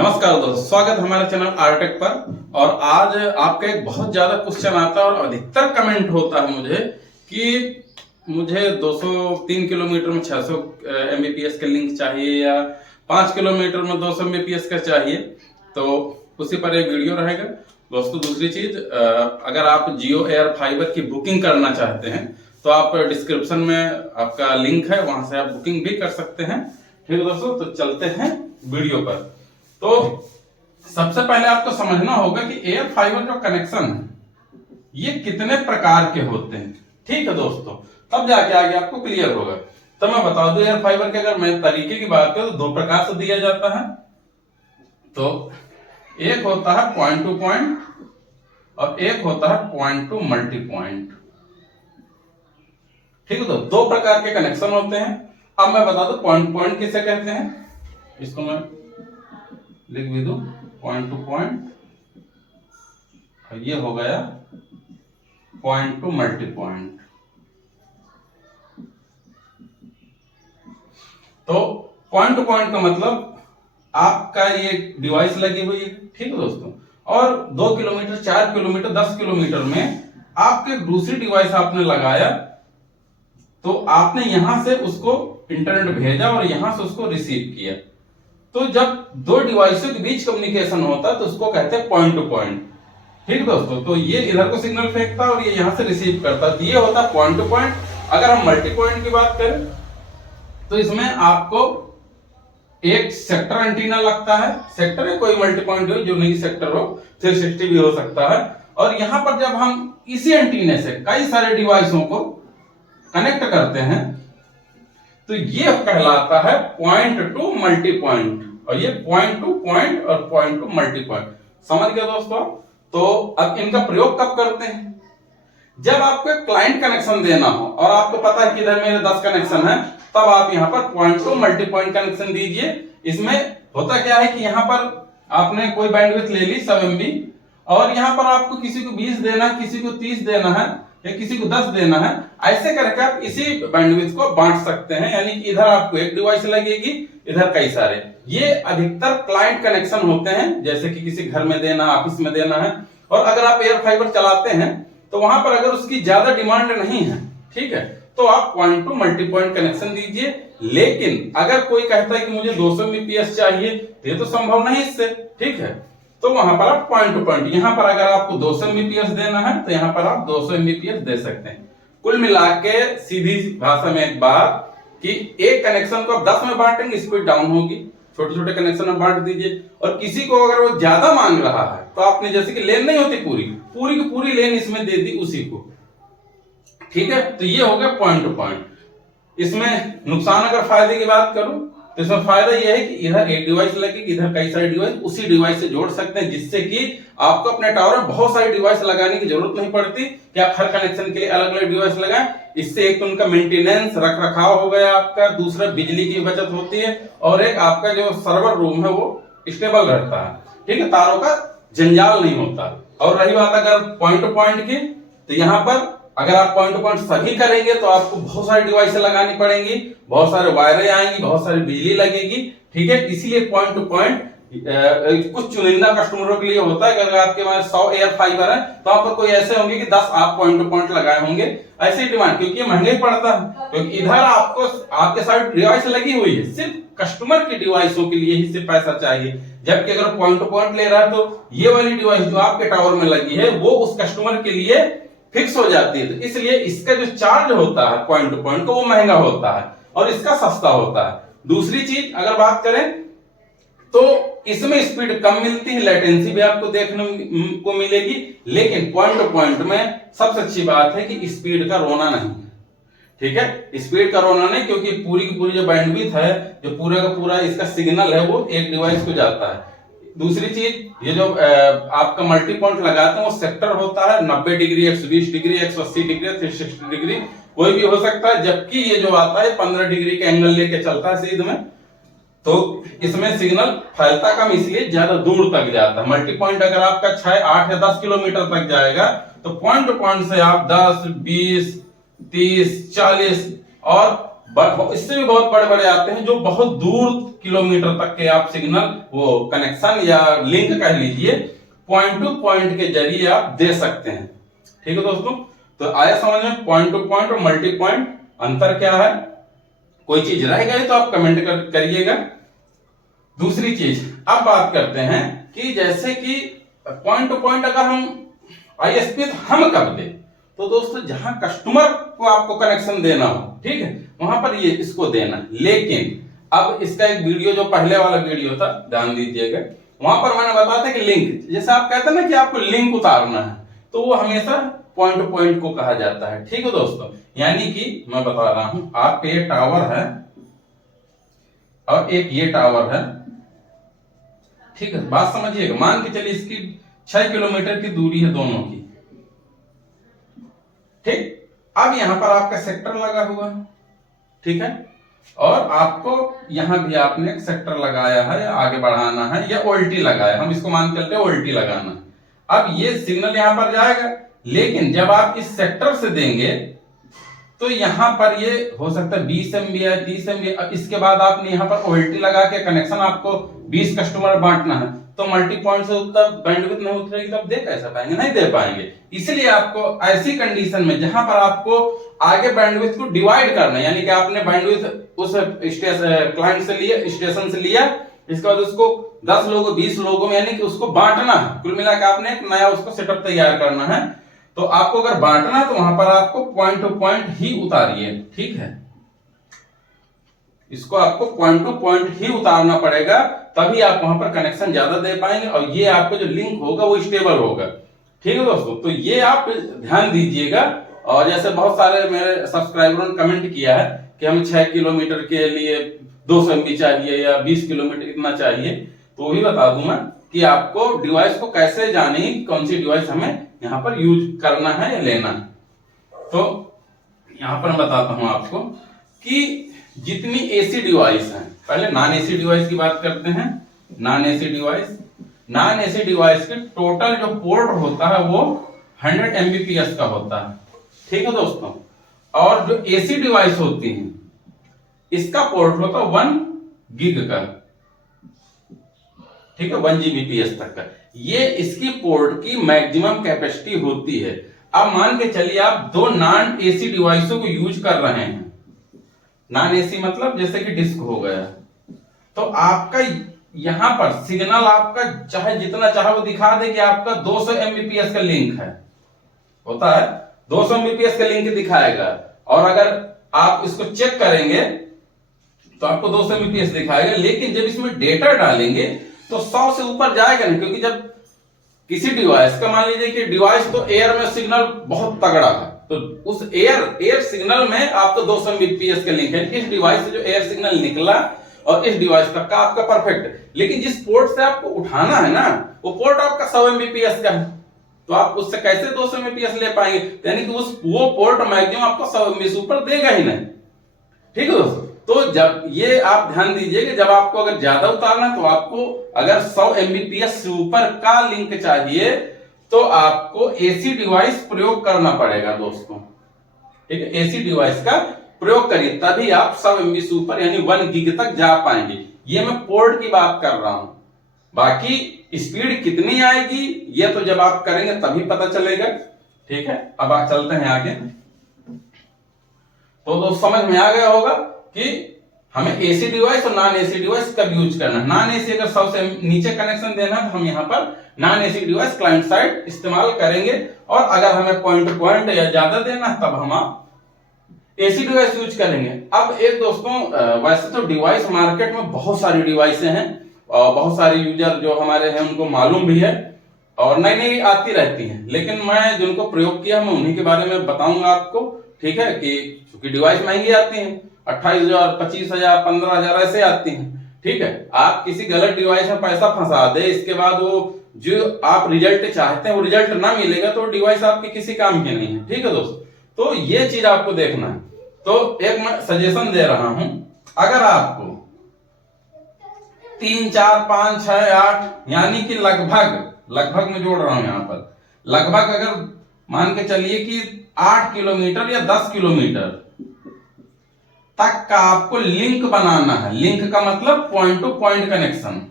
नमस्कार दोस्तों, स्वागत है हमारे चैनल आरटेक पर। और आज आपका एक बहुत ज्यादा क्वेश्चन आता है और अधिकतर कमेंट होता है मुझे कि मुझे 203 किलोमीटर में 600 Mbps का लिंक चाहिए या 5 किलोमीटर में 200 Mbps का चाहिए। तो उसी पर एक वीडियो रहेगा दोस्तों। दूसरी चीज, अगर आप जियो एयर फाइबर की बुकिंग करना चाहते हैं तो आप डिस्क्रिप्शन में आपका लिंक है, वहां से आप बुकिंग भी कर सकते हैं। ठीक है दोस्तों, तो चलते हैं वीडियो पर। तो सबसे पहले आपको समझना होगा कि एयर फाइबर जो कनेक्शन है ये कितने प्रकार के होते हैं। ठीक है दोस्तों, तब जाके आगे आपको क्लियर होगा। तो मैं बता दूं, एयर फाइबर के अगर मैं तरीके की बात करूं तो दो प्रकार से दिया जाता है। तो एक होता है पॉइंट टू पॉइंट और एक होता है पॉइंट टू मल्टी पॉइंट। ठीक है, तो दो प्रकार के कनेक्शन होते हैं। अब मैं बता दूं पॉइंट पॉइंट किसे कहते हैं, इसको मैं लिख भी दूं, पॉइंट टू पॉइंट। ये हो गया पॉइंट टू मल्टी पॉइंट। तो पॉइंट टू पॉइंट का मतलब आपका ये डिवाइस लगी हुई है, ठीक है दोस्तों, और 2 किलोमीटर 4 किलोमीटर 10 किलोमीटर में आपके दूसरी डिवाइस आपने लगाया, तो आपने यहां से उसको इंटरनेट भेजा और यहां से उसको रिसीव किया। तो जब दो डिवाइसों के बीच कम्युनिकेशन होता है तो उसको कहते हैं पॉइंट टू पॉइंट। ठीक दोस्तों, तो ये इधर को सिग्नल फेंकता है और ये यहां से रिसीव करता है, तो ये होता है पॉइंट टू पॉइंट। अगर हम मल्टी पॉइंट की बात करें तो इसमें आपको एक सेक्टर एंटीना लगता है। सेक्टर है कोई मल्टी पॉइंट हो, जो नहीं सेक्टर हो 360 भी हो सकता है। और यहां पर जब हम इसी एंटीने से कई सारे डिवाइसों को कनेक्ट करते हैं तो ये कहलाता है पॉइंट टू मल्टी पॉइंट। और ये पॉइंट टू पॉइंट और पॉइंट टू मल्टी पॉइंट, समझ गए दोस्तों। तो अब इनका प्रयोग कब करते हैं, जब आपको एक क्लाइंट कनेक्शन देना हो और आपको पता है कि इधर मेरे 10 कनेक्शन है, तब आप यहां पर point two multi point connection दीजिए। इसमें होता क्या है कि यहां पर आपने कोई बैंडविड्थ ले ली 100 MB, और यहां पर आपको किसी को 20 देना है, किसी को 30 देना है या किसी को 10 देना है। ऐसे करके आप इसी बैंडविड्थ को बांट सकते हैं, यानी कि इधर आपको एक डिवाइस लगेगी, इधर कई सारे। ये अधिकतर क्लाइंट कनेक्शन होते हैं, जैसे कि किसी घर में देना, ऑफिस में देना है। और अगर आप एयर फाइबर चलाते हैं तो वहां पर अगर उसकी ज्यादा डिमांड नहीं है, ठीक है, तो आप point two multi point connection दीजिए। लेकिन अगर कोई कहता है कि मुझे 200 Mbps चाहिए, तो ये तो संभव नहीं इससे, ठीक है, तो वहां पर आप पॉइंट टू पॉइंट, यहां पर अगर आपको 200 Mbps देना है तो यहां पर आप 200 Mbps दे सकते हैं। कुल मिला के सीधी भाषा में एक बात कि एक कनेक्शन को आप 10 में बांटेंगे, स्पीड डाउन होगी। छोटे छोटे कनेक्शन में बांट दीजिए। और किसी को अगर वो ज्यादा मांग रहा है तो आपने, जैसे कि लेन नहीं होती पूरी की पूरी लेन इसमें दे दी उसी को, ठीक है। तो ये हो गया पॉइंट टू पॉइंट। इसमें नुकसान अगर फायदे की बात करूं तो इसमें फायदा यह है कि इधर एक डिवाइस लगेगी, इधर कई सारे डिवाइस उसी डिवाइस से जोड़ सकते हैं, जिससे कि आपको अपने टावर में बहुत सारी डिवाइस लगाने की जरूरत नहीं पड़ती कि आप हर कनेक्शन के लिए अलग अलग डिवाइस लगाएं। इससे एक तो उनका मेंटेनेंस रख रखाव हो गया आपका, दूसरा बिजली की बचत होती है, और एक आपका जो सर्वर रूम है वो स्टेबल रहता है, ठीक है, तारों का जंजाल नहीं होता। और रही बात अगर पॉइंट टू पॉइंट की, तो यहाँ पर अगर आप पॉइंट टू पॉइंट सभी करेंगे तो आपको बहुत सारी डिवाइस लगानी पड़ेंगी, बहुत सारे वायरें आएंगी, बहुत सारी बिजली लगेगी, ठीक है। इसलिए पॉइंट टू पॉइंट कुछ चुनिंदा कस्टमरों के लिए होता है। अगर आपके पास 100 एयर फाइबर है तो आप पर कोई ऐसे होंगे कि 10 आप पॉइंट टू पॉइंट लगाए होंगे, ऐसी डिमांड, क्योंकि ये महंगा ही पड़ता है। क्योंकि इधर आपको आपके साथ डिवाइस लगी हुई है, सिर्फ कस्टमर की डिवाइसों के लिए ही सिर्फ पैसा चाहिए। जबकि अगर पॉइंट टू पॉइंट ले रहा है तो ये वाली डिवाइस जो आपके टावर में लगी है वो उस कस्टमर के लिए फिक्स हो जाती है। तो इसलिए इसका जो चार्ज होता है पॉइंट टू पॉइंट का वो महंगा होता है और इसका सस्ता होता है। दूसरी चीज अगर बात करें तो इसमें स्पीड कम मिलती है, लेटेंसी भी आपको देखने को मिलेगी। लेकिन पॉइंट टू पॉइंट में सबसे अच्छी बात है कि स्पीड का रोना नहीं है, ठीक है, स्पीड का रोना नहीं, क्योंकि पूरी की पूरी जो बैंडविड्थ है, जो पूरा का पूरा इसका सिग्नल है वो एक डिवाइस को जाता है। दूसरी चीज, ये जो आपका मल्टी पॉइंट लगाते हैं वो सेक्टर होता है 90 डिग्री, 120 डिग्री, 180 डिग्री, 360 डिग्री, कोई भी हो सकता है। जबकि ये जो आता है 15 डिग्री के एंगल लेके चलता है सीध में, तो इसमें सिग्नल फैलता कम, इसलिए ज्यादा दूर तक जाता है। मल्टी पॉइंट अगर आपका 6, 8 या 10 किलोमीटर तक जाएगा तो पॉइंट टू पॉइंट से आप 10, 20, 30, 40 और इससे भी बहुत बड़े बड़े आते हैं जो बहुत दूर किलोमीटर तक के आप सिग्नल वो कनेक्शन या लिंक कह लीजिए पॉइंट टू पॉइंट के जरिए आप दे सकते हैं। ठीक है दोस्तों, तो आया समझ में पॉइंट टू पॉइंट और मल्टी पॉइंट अंतर क्या है? कोई चीज रह गई तो आप कमेंट करिएगा। दूसरी चीज अब बात करते हैं कि जैसे कि पॉइंट टू पॉइंट अगर हम आईएसपी हम कब दे, तो दोस्तों जहां कस्टमर को आपको कनेक्शन देना हो, ठीक है, वहां पर ये इसको देना। लेकिन अब इसका एक वीडियो जो पहले वाला वीडियो था ध्यान दीजिएगा, वहां पर मैंने बताया था कि लिंक, जैसे आप कहते हैं ना कि आपको लिंक उतारना है, तो वो हमेशा पॉइंट टू पॉइंट को कहा जाता है। ठीक है दोस्तों, यानी कि मैं बता रहा हूं, आपके ये टावर है और एक ये टावर है, ठीक है, बात समझिएगा। मान के चलिए इसकी 6 किलोमीटर की दूरी है दोनों की, ठीक। अब यहां पर आपका सेक्टर लगा हुआ है, ठीक है, और आपको यहां भी आपने एक सेक्टर लगाया है या आगे बढ़ाना है या उल्टी लगाया, हम इसको मान के चलते हैं उल्टी लगाना। अब ये सिग्नल यहां पर जाएगा, लेकिन जब आप इस सेक्टर से देंगे तो यहां पर ये हो सकता है 20 MB है, 30 MB। अब इसके बाद आपने यहां पर उल्टी लगा के कनेक्शन आपको 20 कस्टमर बांटना है, तो मल्टी पॉइंट से उतना बैंडविड्थ नहीं उतरेगी, तो आप दे कैसे पाएंगे? नहीं दे पाएंगे। इसलिए आपको ऐसी कंडीशन में जहां पर आपको आगे बैंडविड्थ को डिवाइड करना है, यानी कि आपने बैंडविड्थ उस क्लाइंट से लिया, स्टेशन से लिया, इसके बाद उसको 10 लोगों 20 लोगों में यानी कि उसको बांटना है। कुल मिला के आपने एक नया उसको सेटअप तैयार करना है। तो आपको अगर बांटना है तो वहां पर आपको पॉइंट टू पॉइंट ही उतारिए, ठीक है, इसको आपको पॉइंट टू पॉइंट ही उतारना पड़ेगा, तभी आप वहां पर कनेक्शन ज्यादा दे पाएंगे और ये आपको जो लिंक होगा वो स्टेबल होगा। ठीक है दोस्तों, तो ये आप ध्यान दीजिएगा। और जैसे बहुत सारे मेरे सब्सक्राइबरों ने कमेंट किया है कि हमें 6 किलोमीटर के लिए 200 MB चाहिए या 20 किलोमीटर कितना चाहिए, तो भी बता दूं मैं कि आपको डिवाइस को कैसे जाने, कौन सी डिवाइस हमें यहाँ पर यूज करना है या लेना है। तो यहाँ पर मैं बताता हूं आपको कि जितनी एसी डिवाइस हैं, पहले नॉन एसी डिवाइस की बात करते हैं। नॉन एसी डिवाइस के टोटल जो पोर्ट होता है वो 100 Mbps का होता है, ठीक है दोस्तों। और जो एसी डिवाइस होती हैं इसका पोर्ट होता है 1 गिग का, ठीक है, 1 Gbps तक का। ये इसकी पोर्ट की मैक्सिमम कैपेसिटी होती है। अब मान के चलिए आप 2 नॉन एसी डिवाइसों को यूज कर रहे हैं। नॉन एसी मतलब जैसे कि डिस्क हो गया, तो आपका यहां पर सिग्नल आपका चाहे जितना चाहे वो दिखा दे कि आपका 200 Mbps का लिंक है, होता है 200 Mbps का लिंक दिखाएगा। और अगर आप इसको चेक करेंगे तो आपको 200 Mbps दिखाएगा, लेकिन जब इसमें डेटा डालेंगे तो 100 से ऊपर जाएगा नहीं, क्योंकि जब किसी डिवाइस का मान लीजिए कि डिवाइस तो एयर में सिग्नल बहुत तगड़ा है, तो उस एयर सिग्नल में आपको 200 Mbps का लिंक है। इस डिवाइस से जो एयर सिग्नल निकला और इस डिवाइस तक का आपका परफेक्ट, लेकिन जिस पोर्ट से आपको उठाना है ना, वो पोर्ट आपका 100 Mbps का है, तो आप उससे कैसे 200 Mbps ले पाएंगे? यानी कि वो पोर्ट मैक्सिमम आपको 100 Mbps ऊपर देगा ही नहीं। ठीक है दोस्तों, तो जब ये आप ध्यान दीजिए कि जब आपको अगर ज्यादा उतारना है तो आपको अगर 100 Mbps से ऊपर का लिंक चाहिए तो आपको एसी डिवाइस प्रयोग करना पड़ेगा दोस्तों। ठीक है, एसी डिवाइस का प्रयोग करिए, तभी आप 100 MB से ऊपर यानी 1 गिग तक जा पाएंगे। ये मैं पोर्ट की बात कर रहा हूं, बाकी स्पीड कितनी आएगी ये तो जब आप करेंगे तभी पता चलेगा। ठीक है, अब आप चलते हैं आगे। तो दोस्त समझ में आ गया होगा कि हमें एसी डिवाइस और नॉन एसी डिवाइस कब यूज करना है। नॉन एसी अगर 100 से नीचे कनेक्शन देना है तो हम यहाँ पर non AC device client side इस्तेमाल करेंगे, और अगर हमें पॉइंट टू पॉइंट या ज्यादा देना है तब हम एसी डिवाइस यूज करेंगे। अब एक दोस्तों, वैसे तो डिवाइस मार्केट में बहुत सारी डिवाइसें हैं और बहुत सारे यूजर जो हमारे हैं उनको मालूम भी है और नई नई आती रहती हैं, लेकिन मैं जिनको प्रयोग किया मैं उन्हीं के बारे में बताऊंगा आपको। ठीक है, कि क्योंकि डिवाइस महंगी आती हैं, 28,000, 25,000, 15,000 ऐसे आती हैं। ठीक है, आप किसी गलत डिवाइस में पैसा फंसा दे, इसके बाद वो जो आप रिजल्ट चाहते हैं वो रिजल्ट ना मिलेगा तो डिवाइस आपके किसी काम की नहीं है। ठीक है दोस्त, तो ये चीज आपको देखना है। तो एक मैं सजेशन दे रहा हूं, अगर आपको 3, 4, 5, 6, 8 यानी कि लगभग मैं जोड़ रहा हूं यहां पर, लगभग अगर मान के चलिए कि 8 किलोमीटर या 10 किलोमीटर तक का आपको लिंक बनाना है। लिंक का मतलब पॉइंट टू पॉइंट कनेक्शन।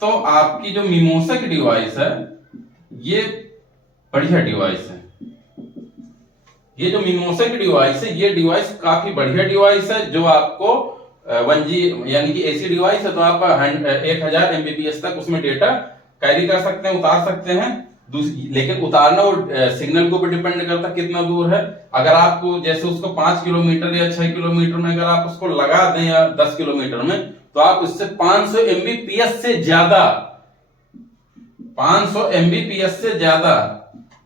तो आपकी जो मिमोसा की डिवाइस है ये बढ़िया डिवाइस है। ये जो मिमोसा की डिवाइस है, ये डिवाइस काफी बढ़िया डिवाइस है, जो आपको 1G यानी कि एसी डिवाइस है, तो आप 1000 MBPS तक उसमें डेटा कैरी कर सकते हैं, उतार सकते हैं। लेकिन उतारना वो सिग्नल को भी डिपेंड करता है कितना दूर है। अगर आपको जैसे उसको 5 किलोमीटर या 6 किलोमीटर में अगर आप उसको लगा दें या 10 किलोमीटर में, तो आप इससे 500 MBPS से ज्यादा, 500 MBPS से ज्यादा,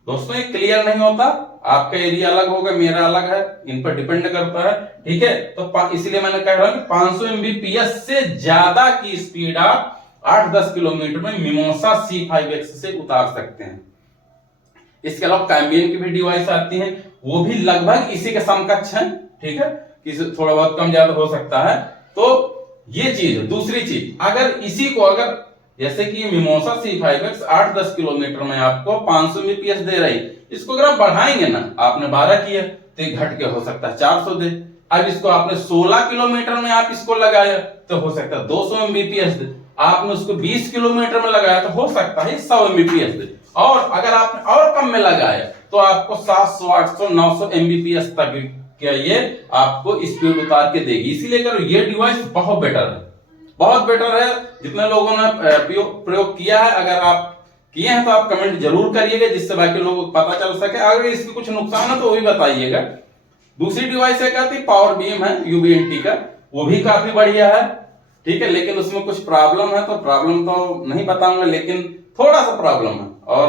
दोस्तों ये क्लियर नहीं होता। आपका एरिया अलग होगा, मेरा अलग है, इन पर डिपेंड करता है। ठीक है, तो इसलिए मैंने कह रहा हूं कि 500 MBPS से ज्यादा की स्पीड आप 8-10 किलोमीटर में मिमोसा C5X से उतार सकते हैं। इसके अलावा कैम्बियन की भी डिवाइस आती है, वो भी लगभग इसी के समकक्ष है। ठीक है, किसी थोड़ा बहुत कम ज्यादा हो सकता है। तो ये चीज। दूसरी चीज, अगर इसी को अगर जैसे कि मिमोसा C5X 8-10 किलोमीटर में आपको 500 MBPS दे रही, इसको अगर आप बढ़ाएंगे ना, आपने 12 किया तो ये घट के हो सकता है 400 दे। अब इसको आपने 16 किलोमीटर में आप इसको लगाया तो हो सकता है 200 MBPS दे। आपने उसको 20 किलोमीटर में लगाया तो हो सकता है 100 MBPS दे। और अगर आपने और कम में लगाया तो आपको 700, 800, 900 MBPS तक क्या ये आपको स्पीड उतार के देगी। इसीलिए करो, ये डिवाइस बहुत बेटर है, बहुत बेटर है। जितने लोगों ने प्रयोग किया है, अगर आप किए हैं तो आप कमेंट जरूर करिएगा, जिससे बाकी लोगों को पता चल सके। अगर इसके कुछ नुकसान है तो वो भी बताइएगा। दूसरी डिवाइस है कहती पावर बीम है UBNT का, वो भी काफी बढ़िया है। ठीक है, लेकिन उसमें कुछ प्रॉब्लम है, तो प्रॉब्लम तो नहीं बताऊंगा, लेकिन थोड़ा सा प्रॉब्लम है। और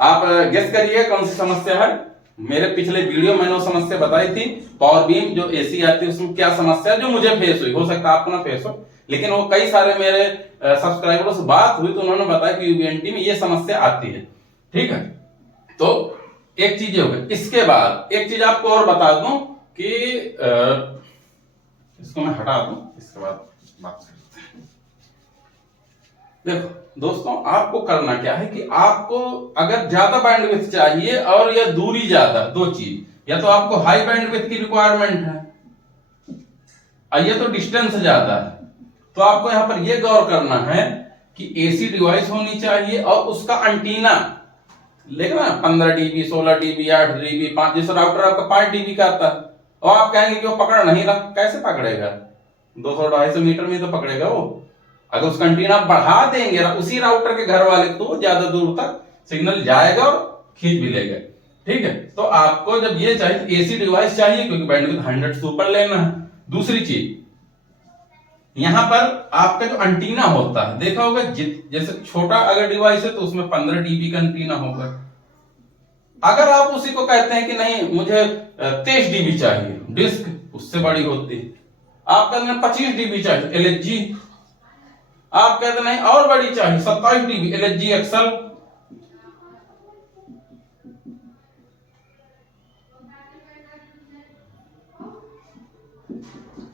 आप गेस करिए कौन सी समस्या है। मेरे पिछले वीडियो मैंने वो समस्या बताई थी, पावर बीम जो AC आती है उसमें क्या समस्या है, जो मुझे फेस हुई। हो सकता है आपको ना फेस हो, लेकिन वो कई सारे मेरे सब्सक्राइबरों से बात हुई तो उन्होंने बताया कि UBNT में ये समस्या आती है। ठीक है, तो एक चीज हो गई। इसके बाद एक चीज आपको और बता दूं कि इसको मैं हटा दूं, इसके बाद बात करते हैं। देखो दोस्तों, आपको करना क्या है कि आपको अगर ज्यादा बैंडविड्थ चाहिए और या दूरी ज्यादा, दो चीज, या तो आपको हाई बैंडविड्थ की रिक्वायरमेंट है, या तो डिस्टेंस ज्यादा है, तो आपको यहां पर यह गौर करना है कि AC डिवाइस होनी चाहिए और उसका अंटीना लेकिन 15 dB, 16 dB, 8 dB, 5, जैसे राउटर आपका 5 dB का आता है, और आप कहेंगे कि वो पकड़ नहीं रहा, कैसे पकड़ेगा? 200-250 मीटर में तो पकड़ेगा वो। अगर उसका एंटीना बढ़ा देंगे उसी राउटर के घर वाले, तो ज्यादा दूर तक सिग्नल जाएगा और खींच भी लेगा। ठीक है, तो आपको जब ये चाहिए AC डिवाइस चाहिए, क्योंकि बैंडविड्थ 100 से ऊपर लेना है। दूसरी चीज, यहां पर आपका जो एंटीना होता है, देखा होगा जैसे छोटा अगर डिवाइस है तो उसमें 15 dB का एंटीना होगा। अगर आप उसी को कहते हैं कि नहीं मुझे 23 dB चाहिए, डिस्क उससे बड़ी होती है। आप कहते हैं 25 dB चाहिए, LHG। आप कहते नहीं और बड़ी चाहिए, 27 dB, LHG XL।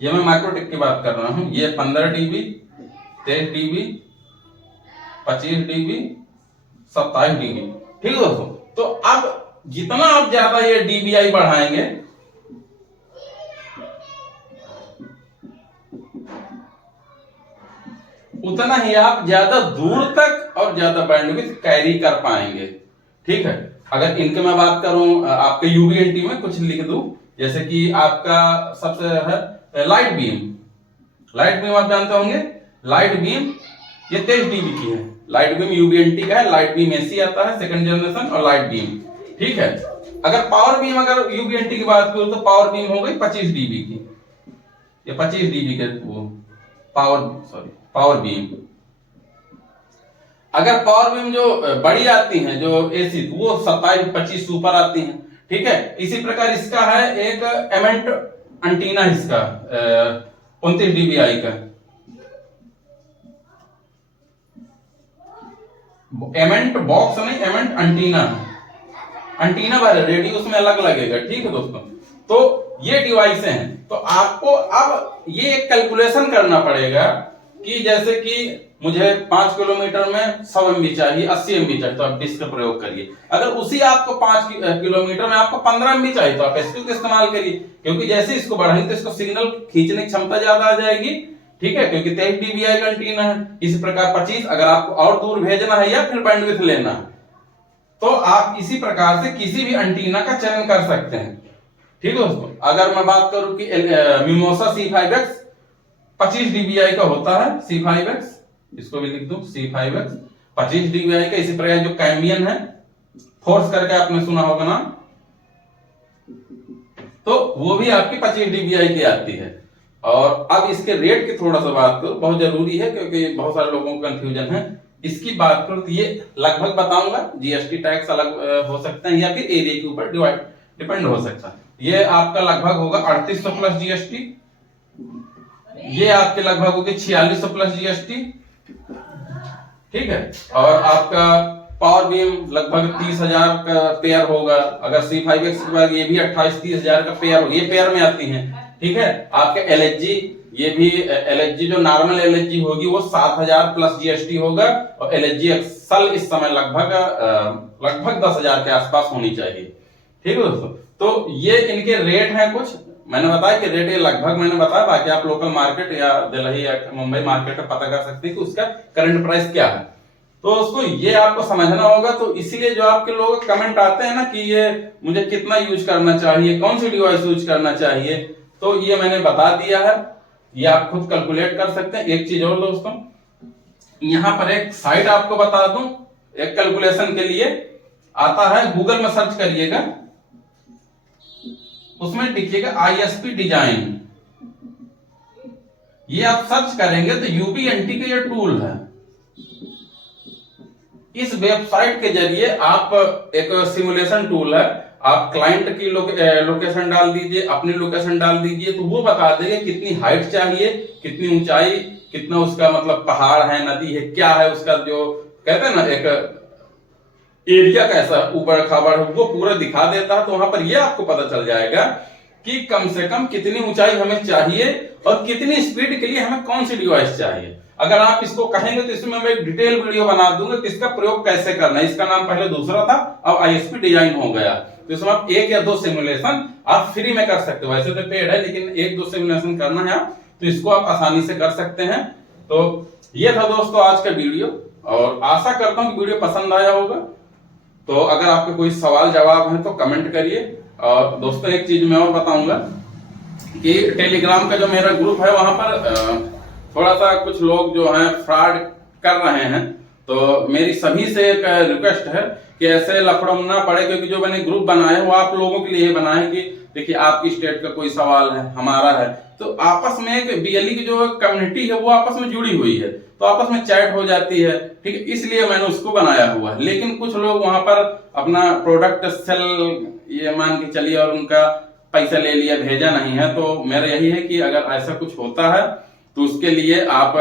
ये मैं माइक्रोटेक की बात कर रहा हूं। ये 15 dB, 23 dB, 25 dB, 27 dB। ठीक है दोस्तों, तो अब जितना आप ज्यादा ये DBI बढ़ाएंगे, उतना ही आप ज्यादा दूर तक और ज्यादा बैंडविड्थ कैरी कर पाएंगे। ठीक है, अगर इनके मैं बात करूं, आपके UBNT में कुछ लिख दूं, जैसे कि आपका सबसे है लाइट बीम। लाइट बीम आप जानते होंगे, लाइट बीम ये 23 dB की है। लाइट बीम UBNT का है, लाइट बीम AC आता है सेकंड जनरेशन, और लाइट बीम। ठीक है, अगर पावर बीम, अगर UBNT की बात करूं तो पावर बीम हो गई 25 dB की। ये 25 dB के वो पावर बीम। अगर पावर बीम जो बड़ी आती हैं जो AC, वो 27-25 से ऊपर आती हैं। ठीक है, इसी प्रकार इसका है एक एमेंट एंटीना, इसका 29 dBi का एमेंट बॉक्स नहीं, एमेंट एंटीना। एंटीना वाला रेडियस में अलग लगेगा। ठीक है दोस्तों, तो ये डिवाइस हैं। तो आपको अब ये एक कैलकुलेशन करना पड़ेगा कि जैसे कि मुझे 5 किलोमीटर में 100 MB चाहिए, 80 MB चाहिए, तो आप डिस्क का प्रयोग करिए। अगर उसी आपको 5 किलोमीटर में आपको 15 MB चाहिए तो आप एसपी का इस्तेमाल करिए, क्योंकि जैसे इसको बढ़ाएंगे तो इसको सिग्नल खींचने की क्षमता ज्यादा आ जाएगी, ठीक है, क्योंकि 23 dBi का एंटीना है। इसी प्रकार 25 अगर आपको और दूर भेजना है या फिर बैंडविड्थ लेना है तो आप इसी प्रकार से किसी भी एंटीना का चयन कर सकते हैं। ठीक है दोस्तों, अगर मैं बात करूं कि मिमोसा C5X 25 dBi का होता है, C5X, इसको भी लिख दूं C5X 25 dBi का। इसी प्रकार जो कैम्बियन है, फोर्स करके आपने सुना होगा ना, तो वो भी आपकी 25 dBi की आती है। और अब इसके रेट की थोड़ा सा बात करो, बहुत जरूरी है क्योंकि बहुत सारे लोगों को कंफ्यूजन है। इसकी बात करो तो ये लगभग बताऊंगा, जीएसटी टैक्स अलग हो सकता है या फिर एरिया के ऊपर डिपेंड हो सकता है। ये आपका लगभग होगा 3800 प्लस जीएसटी, ये आपके लगभग होगी 4600 प्लस जीएसटी, ठीक है। और आपका पावर बीम लगभग 30,000 का पेयर होगा। अगर C5X के बाद ये भी 28-30,000 का पेयर होगा, ये पेयर में आती है, ठीक है। आपके LHG, ये भी LHG जो नॉर्मल LHG होगी वो 7,000 प्लस जीएसटी होगा, और LHG एक्सल इस समय लगभग 10,000 के आसपास होनी चाहिए, ठीक है दोस्तों। तो ये इनके रेट हैं कुछ, मैंने बताया कि रेट ये लगभग मैंने बताया, बाकी आप लोकल मार्केट या दिल्ली या मुंबई मार्केट में पता कर सकते हैं कि उसका करंट प्राइस क्या है। तो दोस्तों ये आपको समझना होगा। तो इसीलिए जो आपके लोग कमेंट आते हैं ना कि ये मुझे कितना यूज करना चाहिए, कौन सी डिवाइस यूज करना चाहिए, तो ये मैंने बता दिया है, ये आप खुद कैलकुलेट कर सकते हैं। एक चीज और दोस्तों, यहां पर एक साइट आपको बता दूं, एक कैलकुलेशन के लिए आता है, गूगल में सर्च करिएगा, उसमें लिखिएगा ISP डिजाइन। ये आप सर्च करेंगे तो UPNT का ये टूल है। इस वेबसाइट के जरिए आप, एक सिमुलेशन टूल है, आप क्लाइंट की लोकेशन डाल दीजिए, अपनी लोकेशन डाल दीजिए, तो वो बता देगा कितनी हाइट चाहिए, कितनी ऊंचाई, कितना उसका मतलब पहाड़ है, नदी है, क्या है उसका, जो कहते हैं ना एक एरिया कैसा ऊबड़ खाबड़ है, वो पूरा दिखा देता है। तो वहां पर यह आपको पता चल जाएगा कि कम से कम कितनी ऊंचाई हमें चाहिए और कितनी स्पीड के लिए हमें कौन सी डिवाइस चाहिए। अगर आप इसको कहेंगे तो इसमें मैं एक डिटेल वीडियो बना दूंगा कि इसका प्रयोग कैसे करना है। इसका नाम पहले दूसरा था, अब ISP डिजाइन हो गया। तो इसमें आप 1 या 2 सिमुलेशन आप फ्री में कर सकते हो, वैसे तो पेड है, लेकिन 1-2 सिमुलेशन करना है आप, तो इसको आप आसानी से कर सकते हैं। तो ये था दोस्तों आज का वीडियो, और आशा करता हूं कि वीडियो पसंद आया होगा। तो अगर आपके कोई सवाल जवाब है तो कमेंट करिए। और दोस्तों एक चीज मैं और बताऊंगा कि टेलीग्राम का जो मेरा ग्रुप है, वहां पर थोड़ा सा कुछ लोग जो हैं फ्रॉड कर रहे हैं। तो मेरी सभी से एक रिक्वेस्ट है कि ऐसे लफड़ों में ना पड़े, क्योंकि जो मैंने ग्रुप बनाया है वो आप लोगों के लिए बनाया है कि देखिए आपकी स्टेट का कोई सवाल है, हमारा है, तो आपस में एक BLE की जो कम्युनिटी है वो आपस में जुड़ी हुई है, तो आपस में चैट हो जाती है, ठीक है, इसलिए मैंने उसको बनाया हुआ है। लेकिन कुछ लोग वहां पर अपना प्रोडक्ट सेल ये मान के चलिए और उनका पैसा ले लिया, भेजा नहीं है। तो मेरा यही है कि अगर ऐसा कुछ होता है तो उसके लिए आप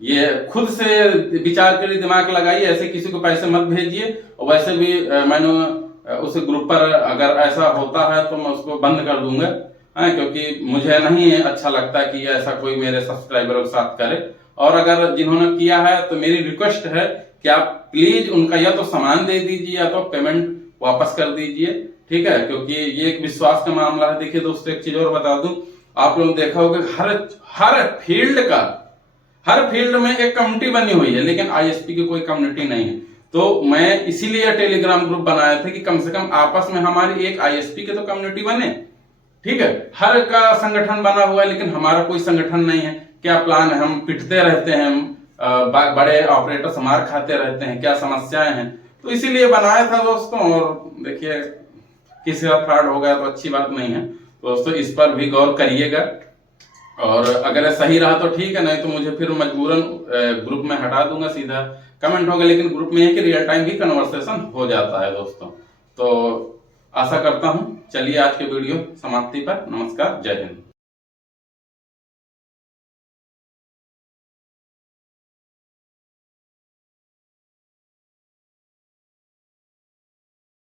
ये खुद से विचार करिए, दिमाग लगाइए, ऐसे किसी को पैसे मत भेजिए। और वैसे भी मैंने उस ग्रुप पर अगर ऐसा होता है तो मैं उसको बंद कर दूंगा, क्योंकि मुझे नहीं अच्छा लगता कि ऐसा कोई मेरे सब्सक्राइबरों के साथ करे। और अगर जिन्होंने किया है तो मेरी रिक्वेस्ट है कि आप प्लीज उनका या तो सामान दे दीजिए या तो पेमेंट वापस कर दीजिए, ठीक है, क्योंकि ये एक विश्वास का मामला है। देखिए दोस्तों एक चीज और बता दूं, आप लोग देखा होगा हर फील्ड में एक कम्युनिटी बनी हुई है, लेकिन ISP की कोई कम्युनिटी नहीं है। तो मैं इसीलिए टेलीग्राम ग्रुप बनाया था कि कम से कम आपस में हमारी एक ISP की तो कम्युनिटी बने, ठीक है। हर का संगठन बना हुआ है, लेकिन हमारा कोई संगठन नहीं है। क्या प्लान है, हम पिटते रहते हैं, बड़े ऑपरेटर्स मार खाते रहते हैं, क्या समस्याएं हैं, तो इसीलिए बनाया था दोस्तों। और देखिए किसी का फ्रॉड हो गया तो अच्छी बात नहीं है दोस्तों, इस पर भी गौर करिएगा। और अगर सही रहा तो ठीक है, नहीं तो मुझे फिर मजबूरन ग्रुप में हटा दूंगा, सीधा कमेंट होगा। लेकिन ग्रुप में है कि रियल टाइम भी कन्वर्सेशन हो जाता है दोस्तों। तो आशा करता हूं, चलिए आज के वीडियो समाप्ति पर, नमस्कार, जय हिंद।